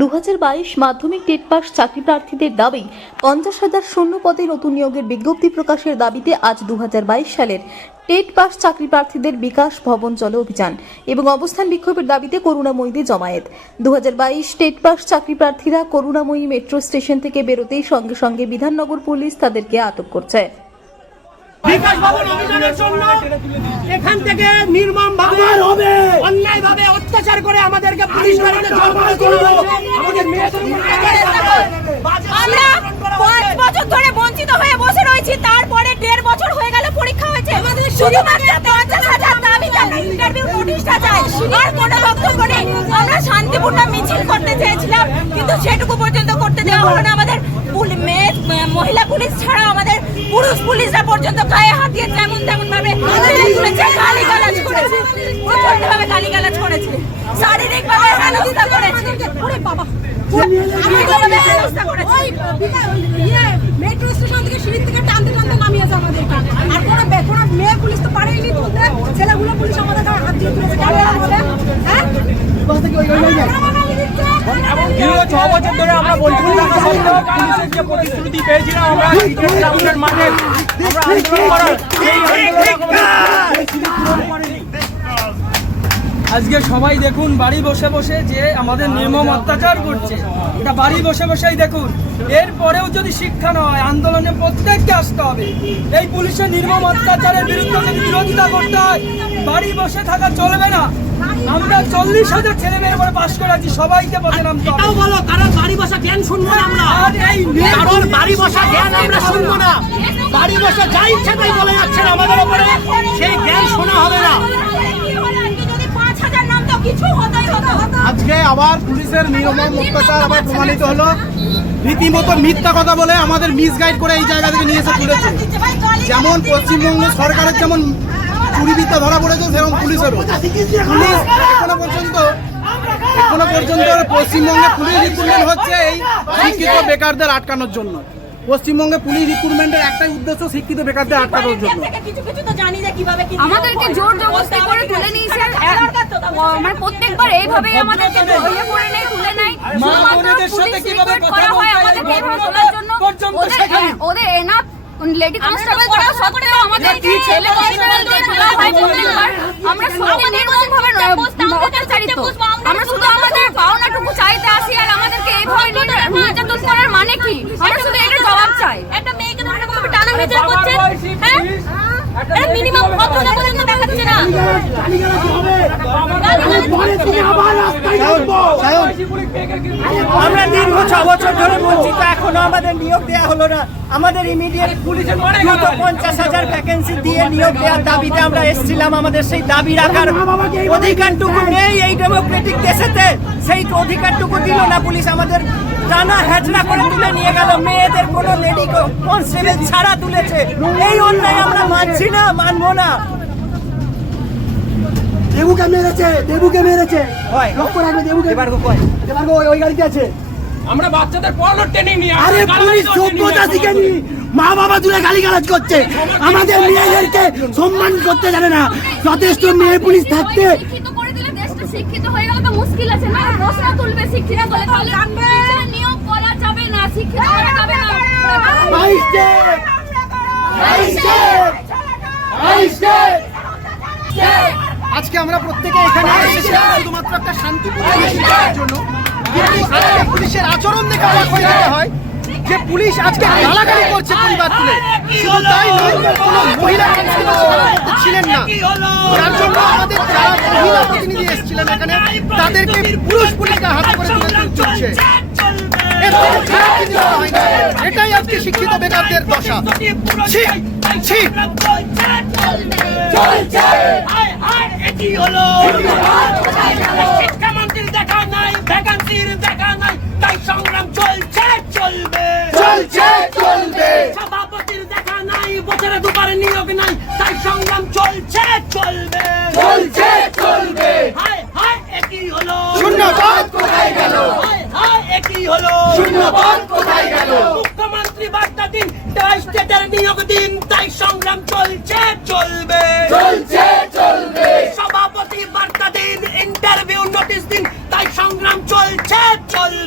দু হাজার বাইশ মাধ্যমিক টেট পাস চাকরি প্রার্থীদের দাবি পঞ্চাশ হাজার শূন্য পদে নতুন নিয়োগের বিজ্ঞপ্তি প্রকাশের দাবিতে আজ দু হাজার বাইশ সালের টেট পাস চাকরি প্রার্থীদের বিকাশ ভবন চলো অভিযান এবং অবস্থান বিক্ষোভের দাবিতে করুণাময়ীতে জমায়েত। দু হাজার বাইশ টেট পাস চাকরি প্রার্থীরা করুণাময়ী মেট্রো স্টেশন থেকে বেরোতেই সঙ্গে সঙ্গে বিধাননগর পুলিশ তাদেরকে আটক করছে। বিকাশ ভবন অভিযানের জন্য এখান থেকে নির্মম ভাবে অন্যায় ভাবে অত্যাচার করে আমাদেরকে পুলিশ বাড়িতে জড়ো করল আমাদের আমরা পাঁচ বছর ধরে বঞ্চিত হয়ে বসে রয়েছি তারপরে দেড় বছর হয়ে গেল পরীক্ষা হয়েছে। শুধুমাত্র পঞ্চাশ হাজার দাবিতে ইন্টারভিউ নোটিশটা চাই। আর কোনো বক্তব্য নেই। আমরা শান্তিপূর্ণ মিছিল করতে চেয়েছিলাম কিন্তু সেটুকু পর্যন্ত করতে দেওয়া হলো না। আমাদের মহিলা পুলিশ ছাড়া আমাদের পুরুষ পুলিশরা পর্যন্ত গায়ে হাত দিয়ে তেমন তেমন ভাবে ছেলে তুলেছে গালি গালাজ করেছে প্রচণ্ড ভাবে গালি গালাজ করেছে শারীরিক ভাবে হেনস্থা করেছে ওরে বাবা শারীরিকভাবে হেনস্থা করেছে মেট্রো স্টেশন থেকে সিঁড়ি থেকে টানতে টানতে নামিয়েছে আমাদেরকে আর কোনো বে- কোনো মেয়ে পুলিশ তো পারেনি তুলতে ছেলেগুলো পুলিশ আমাদের গায়ে হাত দিয়ে তুলেছে কেন আমাদের হ্যাঁ মারামারি দিচ্ছে। দীর্ঘ ছ বছর ধরে আমরা বঞ্চিত থাকা সত্ত্বেও পুলিশের যে প্রতিশ্রুতি পেয়েছিলাম আমরা ক্রিকেট গ্রাউন্ডের মাঠে আমরা আন্দোলন করার আজকে সবাই দেখুন বাড়ি বসে বসে যে আমাদের নির্মম অত্যাচার করছে এটা বাড়ি বসে বসেই দেখুন। এরপরেও যদি শিক্ষা না হয় আন্দোলনে প্রত্যেককে আসতে হবে। এই পুলিশের নির্মম অত্যাচারের বিরুদ্ধে যদি বিরোধিতা করতে হয় বাড়ি বসে থাকা চলবে না। আমরা চল্লিশ হাজার ছেলে মেয়ের উপরে পাশ করে আছি সবাইকে পথে নামতে এটাও বলো কারণ বাড়ি বসা জ্ঞান শুনব না আমরা। আর কারণ বাড়ি বসা জ্ঞান আমরা শুনব না। বাড়ি বসা যা ইচ্ছা তাই বলে যাচ্ছেন আমাদের উপরে সেই জ্ঞান শোনা হবে না। যদি পাঁচ হাজার নাম তো কিছু হতোই হতো আজকে আবার পুলিশের নিয়ম অত্যাচার আবার প্রমাণিত হলো। রীতিমতো মিথ্যা কথা বলে আমাদের মিসগাইড করে এই জায়গা থেকে নিয়ে এসে তুলেছে। যেমন পশ্চিমবঙ্গ সরকারের যেমন চুরিবিদ্যা ধরা পড়েছে সেরকম পুলিশেরও পুলিশ এখনও পর্যন্ত এখনও পর্যন্ত পশ্চিমবঙ্গে পুলিশ রিক্রুটমেন্ট হচ্ছে এই শিক্ষিত বেকারদের আটকানোর জন্য। পশ্চিমবঙ্গে পুলিশ রিক্রুটমেন্টের একটাই উদ্দেশ্য শিক্ষিত বেকারদের আটকানোর জন্য। কিছু কিছু তো জানি যে কীভাবে কি আমাদেরকে জোর জবরদস্তি করে তুলে নিয়েছে। আর মানে প্রত্যেকবার এইভাবে আমাদেরকে ইয়ে করে নেয় তুলে নেয়। মা সাথে কীভাবে কথা হয় বলতে হয়? আমাদেরকে এইভাবে তোলার জন্য ওদের এনাফ লেডি কনস্টেবল থাকা সত্ত্বেও আমাদেরকে ছেলে কনস্টেবলকে তোলা হয় প্রত্যেকবার আমরা সত্যি নির্মম ভাবে অত্যাচারিত আমরা শুধু আমাদের পাওনাটুকু চাইতে আসি আর আমাদেরকে এইভাবে নির্যাতন করার মানে কি? আমরা শুধু এটা জবাব চাই। একটা মেয়েকে ধরে এরকম টানা হেঁচড়া করছে হ্যাঁ? এটা মিনিমাম ভদ্রতা পর্যন্ত দেখাচ্ছে না। আমরা দীর্ঘ ছ বছর ধরে বঞ্চিত। এখনও আমাদের নিয়োগ দেওয়া হলো না। আমাদের ইমিডিয়েট পুলিশের দ্রুত পঞ্চাশ হাজার ভ্যাকেন্সি দিয়ে নিয়োগ দেওয়ার দাবিতে আমরা এসেছিলাম। আমাদের সেই দাবি রাখার অধিকারটুকু নেই এই ডেমোক্রেটিক দেশেতে। সেই অধিকারটুকু দিল না পুলিশ। আমাদের টানা হ্যাচড়া করে তুলে নিয়ে গেল। মেয়েদের কোনো লেডি কনস্টেবল ছাড়া তুলেছে। এই অন্যায় আমরা মানছি না, মানবো না। দেবুকে মেরেছে দেবুকে মেরেছে হয় লক্ষ্য রাখবে দেবুকে। এবার কয়? এবার ওই ওই গাড়িতে আছে। আমরা বাচ্চাদের পড়ানোর ট্রেনিং নিয়ে আরে পুলিশ সভ্যতা শিখেনি। মা বাবা দূরে গালিগালাজ করছে। আমাদের মেয়েদেরকে সম্মান করতে জানে না। যথেষ্ট মেয়ে পুলিশ থাকতে। শিক্ষিত করে দিলে দেশটা শিক্ষিত হয়ে গেলে তো মুশকিল আছে না? প্রশ্ন তুলবে শিক্ষিত বলে তাহলে নিয়োগ করা যাবে না? শিক্ষিত করা যাবে না? আজকে আমরা প্রত্যেকে এখানে শুধুমাত্র একটা শান্তিপূর্ণ জন্য। পুলিশের আচরণ দেখে অবাক হয়ে যেতে হয় যে পুলিশ আজকে গালাগালি করছে পরিবার তুলে। শুধু তাই নয়, কোনো মহিলা ছিলেন না। যার জন্য আমাদের যারা মহিলা প্রতিনিধি এসেছিলেন এখানে, তাদেরকে পুরুষ পুলিশরা হাতে করে তুলে চলছে এটাই আজকে শিক্ষিত বেকারদের দশা। ছি তাই সংগ্রাম চলছে সভাপতির দেখা নাই বছরে নিয়োগ নাই তাই সংগ্রাম চলছে চলবে একই একই মুখ্যমন্ত্রী দিন স্টেটের নিয়োগ দিন, তাই সংগ্রাম চলছে, চলবে। সভাপতি বার্তা